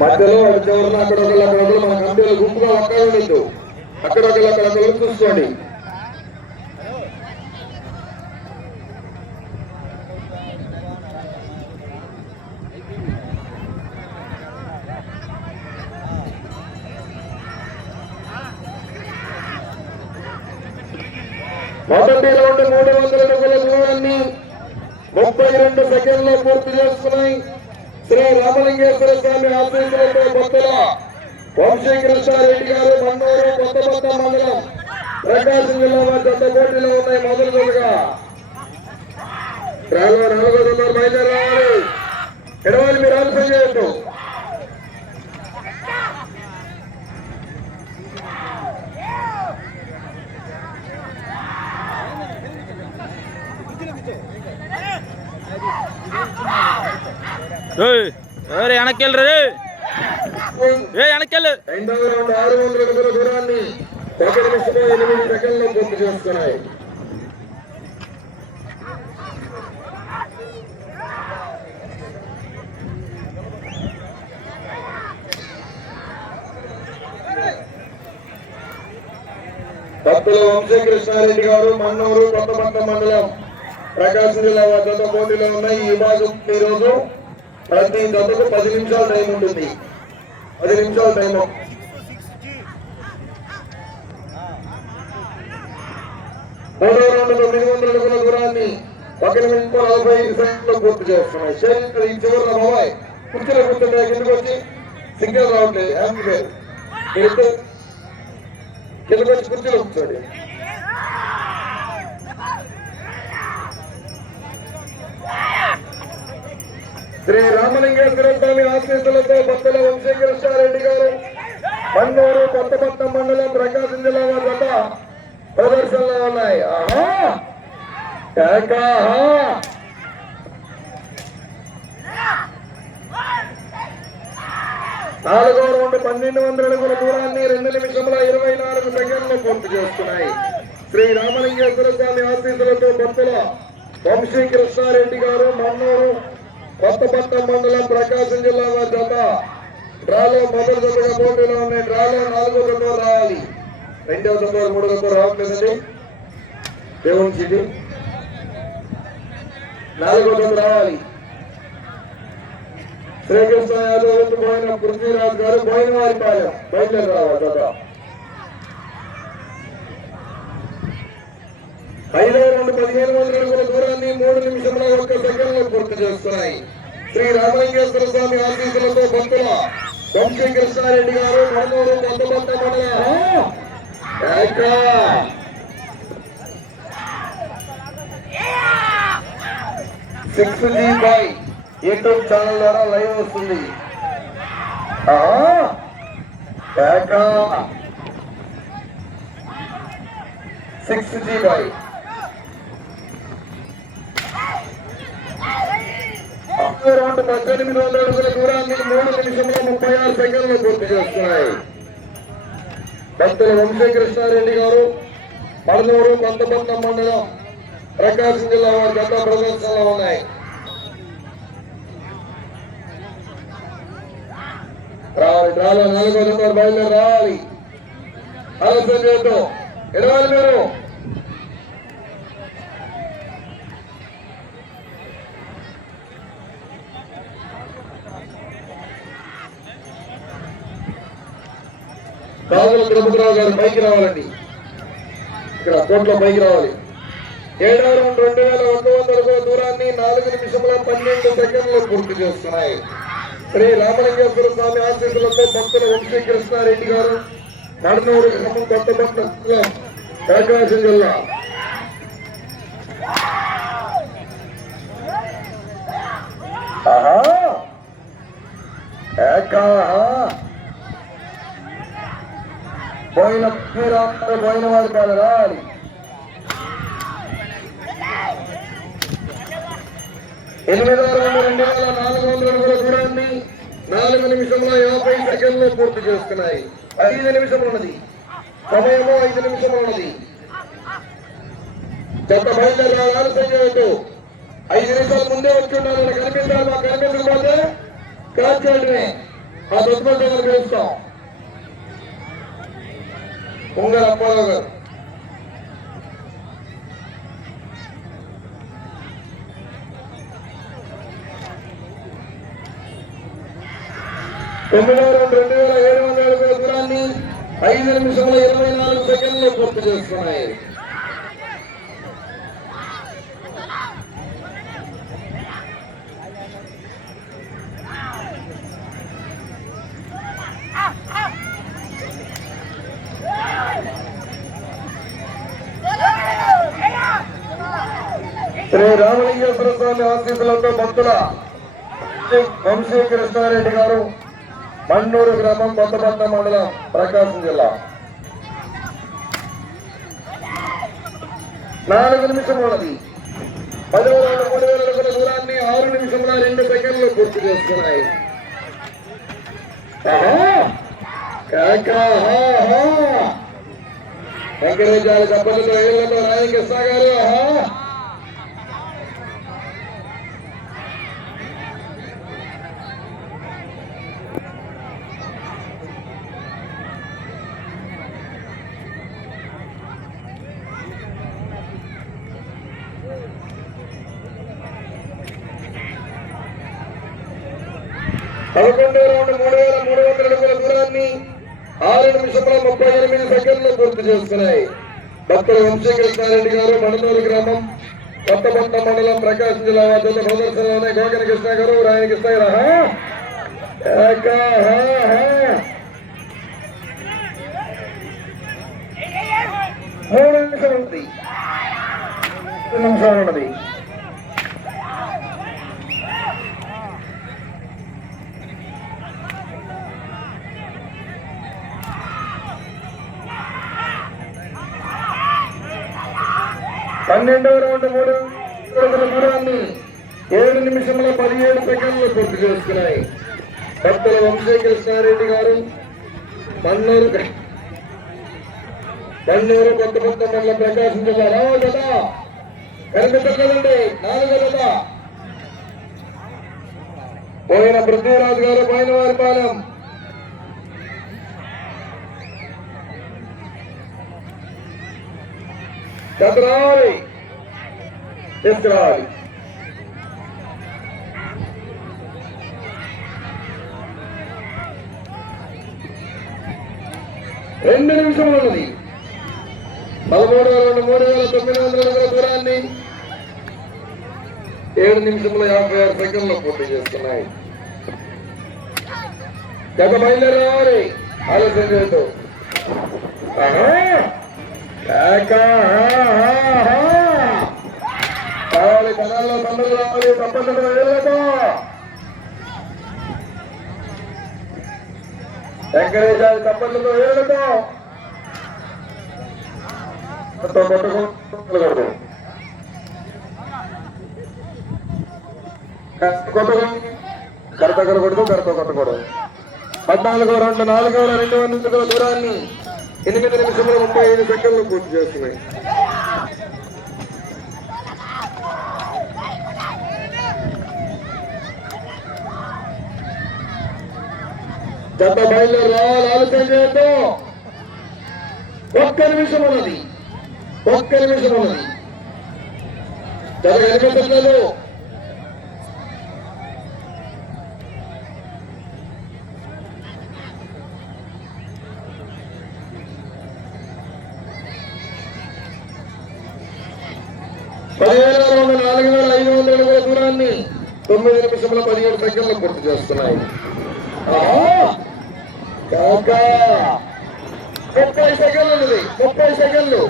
మధ్యలో ఎవరన్నా అక్కడొకళ్ళు మన కంపెనీలు గుంపుగా ఒక్కడ ఉండొద్దు. అక్కడొకళ్ళు చూసుకోండి. మొదటి రౌండ్ 300 అడుగుల దూరాన్ని 32 సెకండ్లో పూర్తి చేసుకున్నాయి. శ్రీ రామలింగేశ్వర స్వామి ఆశీస్సులతో భక్తుల వంశీకృష్ణారెడ్డి గారు మన్నూరు కొత్తపట్ట మండలం ప్రకాశం జిల్లా జత పోటీలో ఉన్నాయి. మొదలుగా 4 బయలుదేరాలి. ఎడవాలి మీరు ఆలస్యం చేయొద్దు. వెనకెళ్ళరు వెనకెళ్ళు. రెండవ రౌండ్ 600 అడుగుల దూరాన్ని 1 నిమిషంలో 8 సెకండ్లో పూర్తి చేస్తున్నాయి. భక్తుల వంశీకృష్ణారెడ్డి గారు మన్నూరు కొత్తపట్నం మండలం ప్రకాశం జిల్లా జత పోటీలో ఉన్నాయి. ఈ విభాగం ఈరోజు ప్రతి జతకు 10 నిమిషాల టైం ఉంటుంది. 10 నిమిషాల టైం. మూడో రౌండ్ 900 అడుగుల దూరాన్ని 1 నిమిషం 45 సెకండ్లో పూర్తి చేస్తున్నాయి. ఈ చివరి బాబాయ్ కుర్చీలో కూర్చుంటే కిందకు వచ్చి సిగ్నల్ రావట్లేదు. కిందకు వచ్చి కుర్చీలో కూర్చోండి. శ్రీ రామలింగేశ్వర స్వామి ఆశీస్సులతో భక్తుల వంశీకృష్ణారెడ్డి గారు మన్నూరు కొత్తపట్నం మండలం ప్రకాశం జిల్లా జత ప్రదర్శనలో ఉన్నాయి. నాలుగో రౌండ్ 1200 అడుగుల దూరాన్ని 2 నిమిషముల 24 సెకండ్లు పూర్తి చేస్తున్నాయి. శ్రీ రామలింగేశ్వర స్వామి ఆశీస్సులతో భక్తుల వంశీకృష్ణారెడ్డి గారు మన్నూరు కొత్తపట్నం మండలం ప్రకాశం జిల్లా జత డ్రాలో మొదటి జతగా పోటీలో ఉన్నాయి. డ్రాలో 4వ జత రావాలి. 2వ జత 3వ జత రావట్లేదండి. దేవుని సిటీ 4వ జత రావాలి. శ్రీకృష్ణ యాదవ్ పోయిన పృథ్వీరాజ్ గారు పోయిన వారి పాలెం బయలుదేరి రావాలి. జత 5వ రౌండ్ 1500 అడుగుల దూరాన్ని 3 నిమిషముల 1 సెకండ్లో పూర్తి చేస్తున్నాయి. శ్రీ రామలింగేశ్వర స్వామి ఆశీస్సులతో భక్తుల వంశీకృష్ణారెడ్డి గారు మన్నూరు కొత్తపట్నం మండలం 6G యూట్యూబ్ ఛానల్ ద్వారా లైవ్ వస్తుంది. 6G రౌండ్ 1800 అడుగుల దూరాన్ని 3 నిమిషంలో 36 సెకండ్లు పూర్తి చేస్తున్నాయి. భక్తుల వంశీకృష్ణారెడ్డి గారు మడనూరు కొత్తపట్నం మండలం ప్రకాశం జిల్లా వారి గత ప్రదర్శనలో ఉన్నాయి. రావాలి. డ్రాలో 4వ జత బయలుదేరి రావాలి. ఆలస్యం చేయొద్దు. ఎడవాలి మీరు. కాగుల తిరుపతిరావు గారు పైకి రావాలండి. ఇక్కడ కోట్లో పైకి రావాలి. 7వ రౌండ్ 2100 అడుగుల దూరాన్ని 4 నిమిషముల 12 సెకండ్లు పూర్తి చేస్తున్నాయి. శ్రీ రామలింగేశ్వర స్వామి ఆశీస్సులతో భక్తుల వంశీకృష్ణారెడ్డి గారు మడనూరు కొత్తపట్నం ప్రకాశం జిల్లా పోయిన వాడు కాదు రాలి. 8వ రౌండ్ 2400 అడుగుల దూరాన్ని 4 నిమిషముల 50 సెకండ్లు పూర్తి చేస్తున్నాయి. 5 నిమిషములు ఉన్నది. సమయము 5 నిమిషములు ఉన్నది. జత బయలుదేరి ఆలస్యం చేయొద్దు. 5 నిమిషాల ముందే వచ్చి ఉన్నారు. కనిపించాలి. మాకు కనిపించకపోతే క్యాచ్ చేయడమే. ఆ దొట్టుకుంటే మనం గెలుస్తాం. ఉంగర అప్పారావు గారు తొమ్మిదవ రౌండ్ 2700 అడుగుల దూరాన్ని 5 నిమిషముల 24 సెకండ్లు పూర్తి చేస్తున్నాయి. శ్రీ రామలింగేశ్వర స్వామి ఆశీస్సులతో భక్తుల వంశీ కృష్ణారెడ్డి గారు, మన్నూరు గ్రామం, కొత్తపట్నం మండలం, ప్రకాశం జిల్లా. 4 నిమిషములది. 10వ రౌండ్ 3000 అడుగుల దూరాన్ని 6 నిమిషముల 2 సెకండ్లు పూర్తి చేస్తున్నాయి. వెంకటేశాల చప్పలతో ఏళ్లతో రాయకృష్ణ గారు. పదకొండవ రౌండ్ 3300 అడుగుల దూరాన్ని 6 నిమిషముల 38 సెకండ్లు పూర్తి చేస్తున్నాయి. డాక్టర్ వంశీకృష్ణారెడ్డి గారు, మణనూరు గ్రామం, కొత్తపట్నం మండలం, ప్రకాశం జిల్లా వద్ద ప్రదర్శనలోనే గోకన కృష్ణ గారు, రాయని కృష్ణ గారు. 3 నిమిషాలు ఉంది. 2 నిమిషాలు ఉన్నది. పన్నెండవ రౌండ్ 3 అడుగుల దూరాన్ని 7 నిమిషముల 17 సెకండ్లు పూర్తి చేసుకున్నాయి. భక్తుల వంశీకృష్ణారెడ్డి గారు, మన్నూరు కొత్తపట్నం మండలం, ప్రకాశం జిల్లా. రావాలి కదా, కనిపించట్లేదండి. 4వ జత పోయిన పృథ్వీరాజు గారు, పోయిన వారిపాలెం. రావాలి, తీసుకురావాలి. రెండు నిమిషములు ఉన్నది. 13వ రౌండ్ 3900 అడుగుల దూరాన్ని 7 నిమిషముల 56 సెకండ్లు పూర్తి చేస్తున్నాయి. గత బయలుదేరి రావాలి, ఆలోచన చేయొద్దు. కావాలి, కళల్లో పండుగ రావాలి, తప్పకుండా వెళ్ళతో వెంకటేశాలు తప్పట్లతో వెళ్ళతో కొట్టకూడదు. కడత కొట్టకూడదు, కడత కొట్టకూడదు. 14వ రౌండ్ 4200 అడుగుల దూరాన్ని 8 నిమిషముల 35 సెకండ్లు పూర్తి చేస్తున్నాయి. జత బయలుదేరి రావాలి, ఆలోచన చేయొద్దు. 1 నిమిషం ఉన్నది. 1 నిమిషం ఉన్నది. జత కనిపించట్లేదు. రౌండ్ 4500 అడుగుల దూరాన్ని 9 నిమిషముల 17 సెకండ్లు పూర్తి చేస్తున్నాయి. 30 సెకండ్లు ఉన్నది. 30 సెకండ్లు.